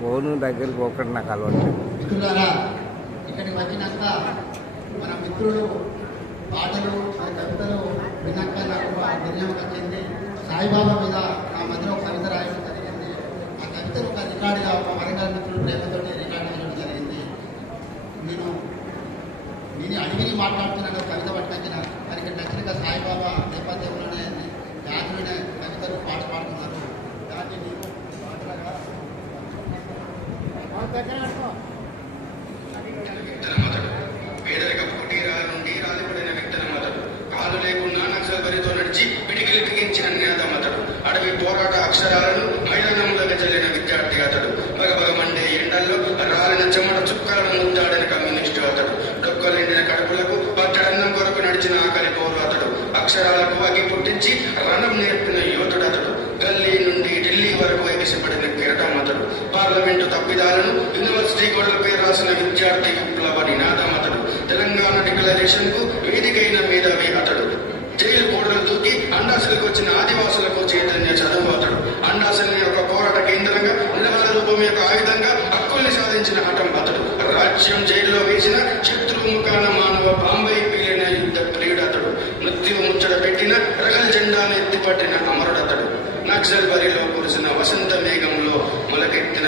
Phone దగ్గరికి ఒకటి నాకు అలవాటు. మిత్రులారా, ఇక్కడికి వచ్చినాక మన మిత్రులు పాటలు కవితలు విన్నాక నాకు నిర్ణయం వచ్చింది. సాయిబాబా మీద ఆ మధ్యలో ఒక కవిత రాయడం జరిగింది. ఆ కవితను ఒక రికార్డుగా ఒక వరంగల్ మిత్రులు ప్రేమతో రికార్డు చేయడం జరిగింది. నేను అడిగి మాట్లాడుతున్నాను, కవిత పట్టుకొచ్చిన దానికి నచ్చిన సాయిబాబా నేపథ్యంలోనే గాజులనే కవితలు పాట పాడుతున్నారు. దాన్ని నేను పాటలుగా పేదరిక కుటీరాల నుండి రాలిపడిన వ్యక్తులమతడు. కాలు లేకున్నా నక్సల్బరితో నడిచి పిడికిలు బిగించిన నేతమతడు. అడవి పోరాట అక్షరాలను మైదానంలోకి చల్లిన విద్యార్థి అతడు. బగబగమండే ఎండల్లో రాలిన చెమట చుక్కలను ముద్దాడిన కమ్యూనిస్టు అతడు. డొక్కలిండిన కడుపులకు పట్టడన్నం కొరకు నడిచిన ఆకలి పోరు అతడు. అక్షరాలకు అగి పుట్టించి రణం నేర్పిన యోధుడు అతడు. గల్లీ నుండి ఢిల్లీ వరకు ఎగిసిపడిన కిరటం అతడు. పార్లమెంటు తప్పిదాలను యూనివర్సిటీ గోడలపై రాసిన విద్యార్థి విప్లవ నినాదం అతడు. తెలంగాణ డిక్లరేషన్ కు వేదికైన మేధావి అతడు. జైలు గోడలు దూకి అండాసలకు వచ్చిన ఆదివాసులకు చైతన్య చదువు అతడు. అండాసల్ని ఒక పోరాట కేంద్రంగా, నిలబల రూపం యొక్క ఆయుధంగా హక్కుల్ని సాధించిన హఠం అతడు. రాజ్యం జైల్లో వేసిన శత్రువు ముఖాన మానవ బాంబై పీలిన యుద్ధ ప్రియుడతడు. మృత్యువు ముచ్చట పెట్టిన రగల్ జెండాను ఎత్తిపట్టిన అమరుడతడు. నక్సల్ బరిలో కురిసిన వసంత మేఘంలో మొలకెత్తిన